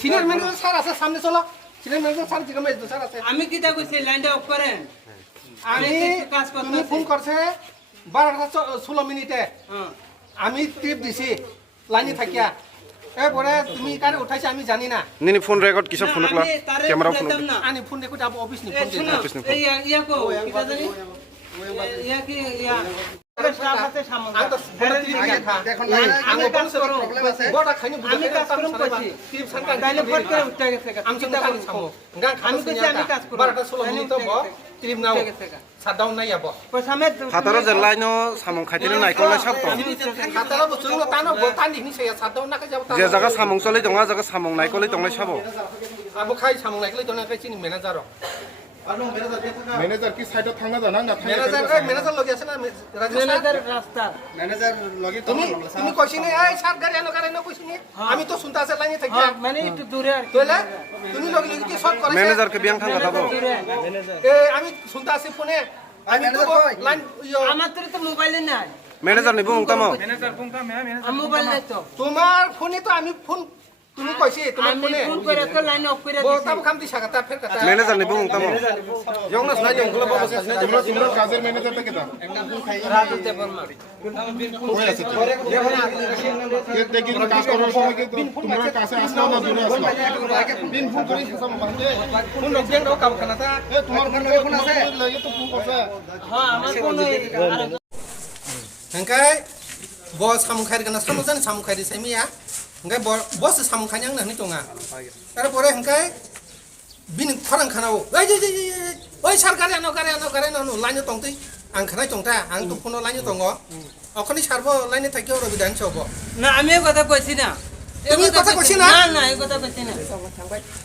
Senior manager sir আছে সামনে চলো সিনিয়র ম্যানেজার স্যার জিজ্ঞাসা মেজদুর স্যার আছে আমি কিটা কইছি লাইনটা অফ করেন আমি কাজ করতে তুমি ফোন করছে 12:16 মিনিটে আমি টিপ দিছি লাইনে থাকিয়া এরপরে তুমি কারে উঠাইছে আমি জানি না নিনি ফোন রেকর্ড কিসব ফোন কলা ক্যামেরা ফোন আনি ফোন রেকর্ড আব অফিস নি ফোন দিছি এই ইয়া কো কিটা জানি ইয়া কি ইয়া স্টাফ আছে সামনে দেখুন আমি কাজ করব বড় খাইনি আমি কাজ করব কইছি টিপ সরকার গাইলে ফট করে উঠতে গেছে আমি চিন্তা করি গা আমি কইছি আমি কাজ করব 12:16 মিনিট ব টিপ নাও সাদাউন নাই আব পয়সামে হাতারা যে লাইনো সামং খাইতেনে নাই কলাই সব তো হাতারা বসুন তানো বতান দিনি সে সাদাউন না যাও যে জায়গা সামং চলে দङ জায়গা সামং নাই কলাই দङলাই সাবো আবো খাই সামং নাইকলে দনা খাই চিনি ম্যানেজার ম্যানেজার কি সাইডে থাঙ্গা জানা না ম্যানেজার লগে আছে না ম্যানেজার রাস্তা ম্যানেজার লগে তুমি কইছিনি এই সাত গাড়ি আনো গাড়ি না কইছিনি আমি তো শুনতা আছে লাইনে থাকি মানে একটু দূরে আর তোলে তুমি লগে লগে কি শর্ট করে ম্যানেজার কে বিয়াং থাঙ্গা দাবো এ আমি শুনতা আছি ফোনে আমি তো লাইন আমার তো মোবাইলে নাই ম্যানেজার নিবো উংতামো ম্যানেজার কোনটা ম্যানেজার মোবাইল নাই তো তোমার ফোনে তো আমি ফোন তুমি কইছি তোমার ফোনে ফোন করে তো লাইন অফ করে দিছি বলতাম খাম দি সাকাতা ফের কথা ম্যানেজার নিবো উংতামো জংনা নাই জংগুলো বাবা শেষ নাই তোমরা কাজের ম্যানেজারটা কেটা রাজুতে বর্মা কই আছে কে দেখি কাজ করার সময় কি তোমরা কাছে আসলো না দূরে আসলো দিন ফোন করি সব বান্দে ফোন লগেন দাও কাম খানাটা এ তোমার ফোন আছে লাগে তো ফোন করছে হ্যাঁ আমার ফোন হংকাই বস সামু খাইর গানা সামু জানি সামু খাইরি সাইমিয়া হংকাই বস সামু খাইনাং নানি টङा তারপরে হংকাই বিন খরাং খানাও ওই সরকারে আনো লাইনে টংতै आं खानाय टंटा आं तो फनो लाइन दङ अखनि सारबो लाइन थाकियो रबिदान चबो না আমি কথা কইছি না তুমি কথা কইছি না না এই কথা কইছি না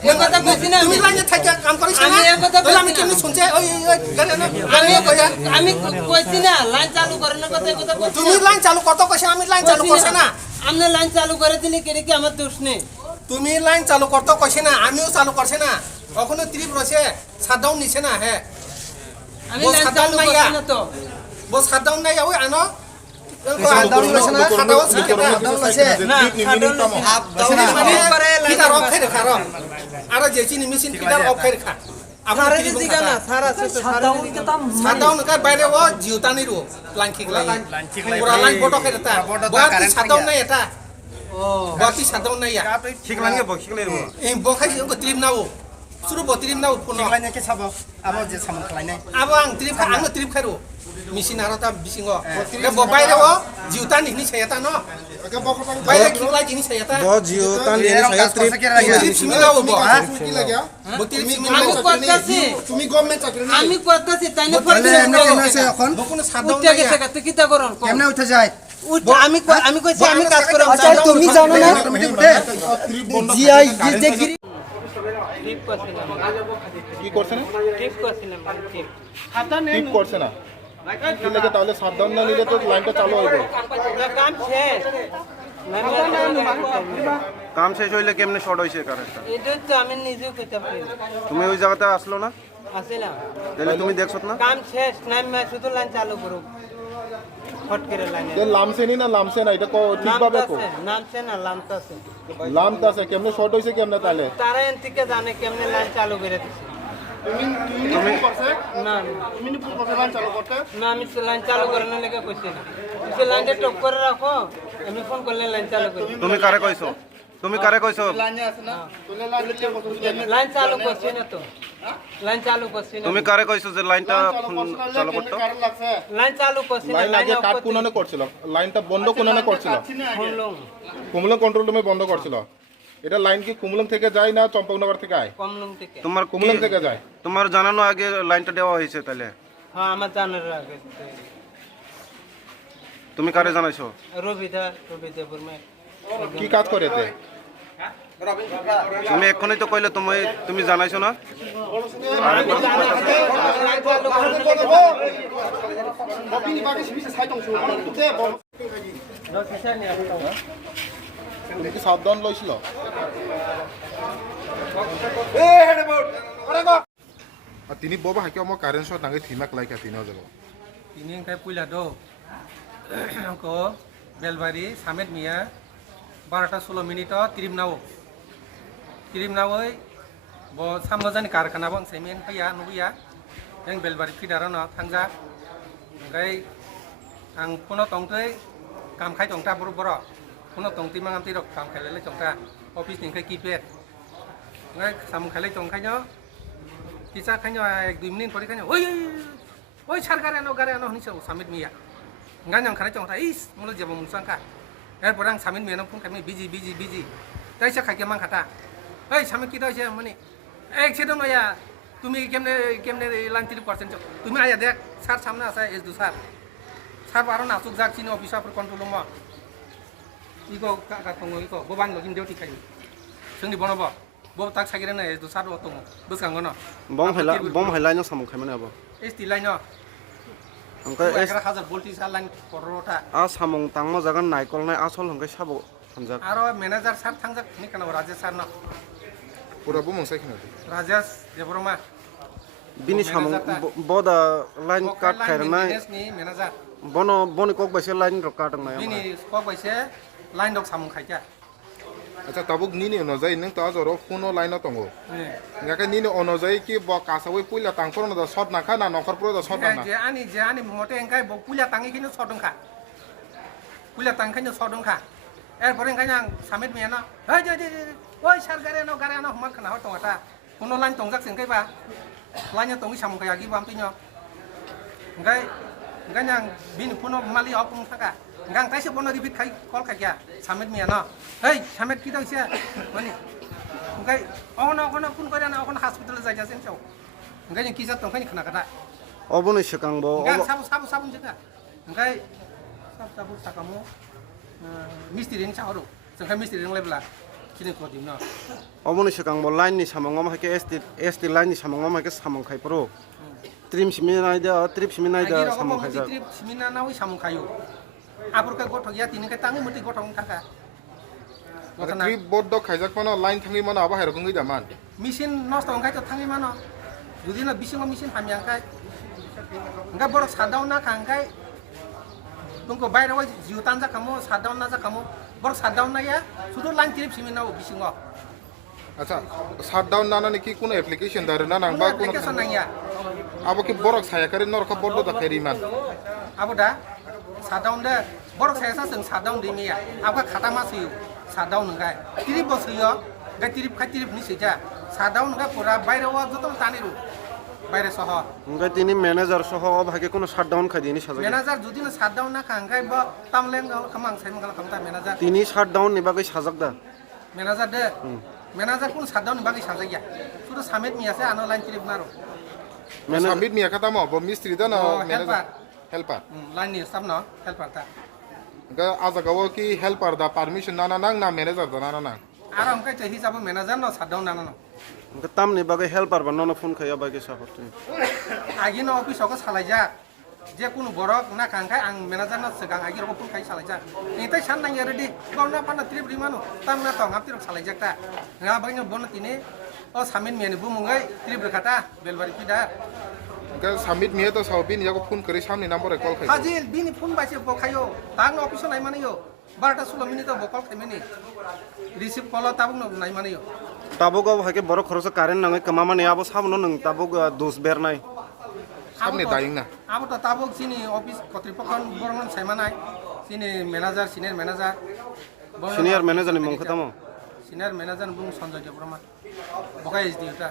এই কথা কইছি না তুমি লাইনে থাকিয়া কাম করিস না আমি এই কথা কইছি আমি কেমনে শুনছে ওই গাড়ি না আমি কইছি না লাইন চালু করেন না কথা কইছি তুমি লাইন চালু কত কইছ আমি লাইন চালু করছ না আমনে লাইন চালু করে দিলে কেরে কি আমার দোষ নেই তুমি লাইন চালু করত কইছ না আমিও চালু করছ না অখনো ত্রিপ রছে সাদাউন নিছে না হে আমি লাইন চালু করছি না তো বস সাদাউন নাই ওই আনো সাদাউন লছে না সাদাউন লছে না সাদাউন মানে ফিটার অফ খাই রাখা আর যে চিনি মেশিন ফিটার অফ খাই রাখা আপনার দিগা না সারা আছে তো সাদাউন কা বাইরে ও জিউতানি রো লাইন ঠিক লাই পুরা লাইন বড় খাই রাখা বাকি সাদাউন নাই এটা ও বাকি সাদাউন নাই ya ঠিক লাইনকে বকিলে রবো এই বখাই ও ত্রিপ নাও सुरु बत्रिम ना फनो লাইনে কে ছাবো আবো যে সামন খাইনাই अब आं ट्रिप आं ट्रिप खारो मिसिन आरो ता बिसिङो रे बायरे ओ जिउता निनि छयाता न बायरे खिला जिनि छयाता ब जियो तान लिने छया ट्रिप ट्रिप सिमिला ओ बो কি লাগে बत्रिप আমি কইতাছি তুমি গভর্নমেন্ট চাকরি না আমি কইতাছি তাইনে ফোন আছে এখন বকুন সাদাও উঠে গেছে কত কিটা করন কেমনে উঠে যায় আমি কইছি আমি কাজ করব তুমি জানো না জিআই যে টিপ করছিলাম কি করছ না টিপ করছিলাম টিপ ঠিক করছ না কি লাগে তাহলে সাবধান না নিলে তো লাইনটা চালু হইবে কাম শেষ কাম শেষ হইলে কেমনে শর্ট হইছে কারেন্টটা এটা তো আমি নিজেও কইতে পারি তুমি ওই জায়গাতে আসলো না আসিলাম তাহলে তুমি দেখছত না কাম শেষ নাই আমি শুধু লাইন চালু করব ফট করে লাইনে যে লামসেনি না লামসে না এটা ঠিক ভাবে কো নামছে না লামতাছে লামতাছে কেমনে শর্ট হইছে কেমনে তাহলে তারা এনতিকে জানে কেমনে লাইন চালু করে দিছে তুমি করছে না তুমি নি পুরো লাইন চালু করতে না আমি লাইন চালু করার লেগে কইছি না তুমি লাইনটা টপ করে রাখো আমি ফোন করলে লাইন চালু করি তুমি কারে কইছো তুমি কারে কইছো লাইনে আছে না তোলে লাইনে কে কত লাইন চালু করছি না তো লাইন চালু করছি না তুমি কারে কইছো যে লাইনটা চালু করতে কারেন্ট লাগছে লাইন চালু করছি না লাইন আগে কাট কোনানে করছিল লাইনটা বন্ধ কোনানে করছিল শুনলাম কুমলং কন্ট্রোল রুমে বন্ধ করছিল এটা লাইন কি কুমলং থেকে যায় না চম্পকনগর থেকে আয় কমলং থেকে তোমার কুমলং থেকে যায় তোমার জানানো আগে লাইনটা দেওয়া হয়েছে তাহলে হ্যাঁ আমার জানার আগে তুমি কারে জানাইছো রবিদা বর্মা কি কাজ করে এতে তুমি এখনই তো কইলে তুমি জানাইছো না তুমি কি সাবধান লইছিল তিনি ববা হাকি মই কারেন্ট শট নাগে থিমাক লাইকা তিনিও যাব ini kai puila do ko belbari samet mia 12:16 minit trim nao kirim nawai bo samlojani karkhana bang semen phaya nubiya yang belbari fidarono thangja ngai ang puno tongtei kam khai tongta boro boro puno tongti mangam ti rok kam khailele tongta office ning khai kipet ngai sam khaile tong khainyo kisa khainyo 1-2 minit pore khainyo oi sargare ano ni so samit miya ngan yang khaile tongta is mulo jebo musangka এরপর আং সামিন মেনো phone খাইমি busy তাইসা খাইকে মান খাতা এই সামিন কি দইছে মানে এক সেদম নয়া তুমি কেমনে লাইন 30% তুমি আয়া দেখ স্যার সামনে আছে এস দু স্যার পারো না সুক যাক চিনি অফিসার কন্ট্রোল মা ইগো কাকা তঙ্গ ইগো ববান লগিন দেউটি খাই जोंनि बनब bo tak sagire na es dusar ro tong busang gono bom haila no samung khaimane abo es ti line no angka es 1000 voltage line korota a samung tangma jagan naikol nai asol hongkai sabo hamjak aro manager sar thangjak ni kana rajesh sar no pura bumung sai khina rajesh debroma bini samung boda line cut khairnai ni manager boni kok baise line ro katang nai bini kok baise line dok samung khaija আচ্ছা তাবুক নিনি অনুযায়ী নং তা জর phone line তঙ্গো গাকে নিনি অনুযায়ী কি ব কাসাওই পুইলা তাংফর না shot না খা না নখর পুরো শট না যে আনি মতে এঙ্কাই ব পুইলা তাঙ্গি কিনো শট দংখা পুইলা তাংখাইনো শট দংখা এরপরে এঙ্কাই আং সামিট মেনা এই যে ওই সার গারে ন হমা খানা হ তংটা কোন লাইন তংজাক সেঙ্কাই বা লাইন তংই সামুখায়া গি বামতিনো এঙ্কাই আং বিনি ফোন মালি অপুং থাকা gang taisi bono repeat khai call khakia samet mia no hey samet ki daise mani ngai ono kun kore na ono hospital jai jasen chau ngai ki ja tong khai khana kata oboni sekang bo gang sabu jega ngai sabu sakamu mistri ni chawro jengkai mistri ring lebla kini ko dim no oboni sekang bo line ni samangom hake st line ni samangom hake samang khai pro trip siminai da samang khai ja trip simina na oi samang khayo apurka gothok ya tini ka tangi muti gothok thaka trip board দ খাইজাক মানো line থাঙ্গি মানো আবা হেরকম গই জামান machine নষ্ট হংকাই তো থাঙ্গি মানো যদি না বিসিং machine হামিয়াংকাই nga borok shutdown na khangkai tungko bayre wa jiu tanja kamo shutdown na ja kamo borok shutdown na ya sudu line trip simin na bisingo আচ্ছা শাটডাউন না না কি কোন অ্যাপ্লিকেশন দারে না নাং বা কোন application na ya আবো কি বরক ছায়া করে নরক বড় দা ফেরিমান abuda shutdown de borok saya sa seng shutdown de me ya abga khata ma siu shutdown ngai trip bo siu ga trip ni sija shutdown ga pura bayre wa joto taniru বাইরে সহ ngai tini manager soho bhage kono shutdown khadini sajak manager যদি না shutdown na khangkai ba tamleng khamang sai mangal khamta manager tini shutdown ni bagai sajak da manager de manager কোন shutdown ni bagai sajak ya শুধু summit me আছে আনো line trip narrow summit মিয়া খাতা মো ব মিস্ত্রি দা না ম্যানেজার হেল্পার লাইন নি sub না হেল্পার তা গা আজা গাও কি হেল্পার দা পারমিশন না নাং না ম্যানেজার দা না আর আমকাই তে হিসাব ম্যানেজার না shutdown না না tam ni bagai helper ba nono phone khaya bagai support আগে না অফিস ওকে চালাইজা যে কোন বরক না খাংখাই আং ম্যানেজার না সেগাং আগে রকম ফোন খাই চালাইজা এটাই সান নাই রেডি বাউনা পানা ট্রিপ রিমানো তাম না তো আপনি রক চালাইজাকটা না বাইনো বন তিনে ও সামিন মেনে বুমুঙ্গাই ট্রিপ রেখাটা বেলবারি পিডা গা সামিট মিয়া তো সাউবিন ইয়াকো ফোন করে সামনে নম্বরে কল খাই হাজিল বিনি ফোন বাইছে বখাইও তাং অফিস নাই মানিও 12-16 মিনিট বকল খাইমেনি রিসিভ কল তাবুক নাই মানিও tabuk hake borok khorosa karent nangai kamamani abo sabno nang tabuk dos bernai সামনে দাইং না আবো তো তাবুক চিনি অফিস কর্তৃপক্ষ বরমান সাইমানাই চিনি manager senior manager senior manager ni mong khatamo senior manager বুং সঞ্জয় দেবরমা বকাই এসডি টা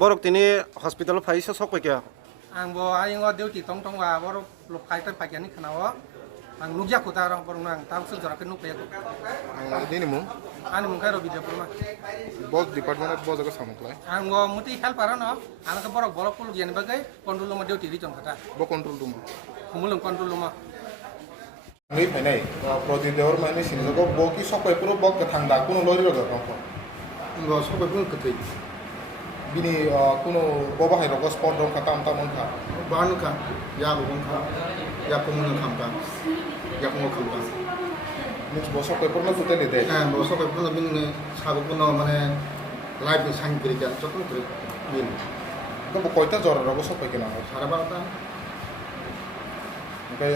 borok tini hospital phaisa sokpai kya angbo ayingo duty টং টং wa borok lokhaita pagyani khanawo ang nugja kota rong borong nang tamsul jorake nukya ko দিনি মু ani mungkai robi debroma বস department বস জায়গা সামকলাই anggo muti help arano anaka borok borok pulu gian bagai kontrol ma duty ri jong kata ব control room kumulung kontrol ma নি ফাইনাই প্রদীপ দেওর মানে সিনজগো ব কি সকাই পুরো বক থাং দা কোন লরি রগ রক ইঙ্গো সকাই পুরো কতই বিনি কোন ববাহাই রগ স্পট রং কাম তামন খা বানুকা ya bungka ya kumun khamka ya kumun khamka নিচ বস সকাই পুরো তুতে দে bosok ko pun bin sabu puno mane live sign kiri kan chotun kiri bin তো কয়টা জ্বর রগ সকাই কেনা sara bata Oke,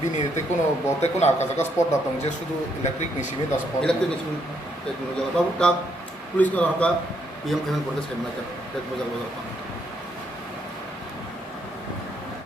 bini itu kuno bote kuno arka jaga spot datang je sudu elektrik nisimi da spot. Elektrik ni semua itu jaga. Baru tak polis kalau harga yang kalian berdas kayak macam, dan bozal-bozal.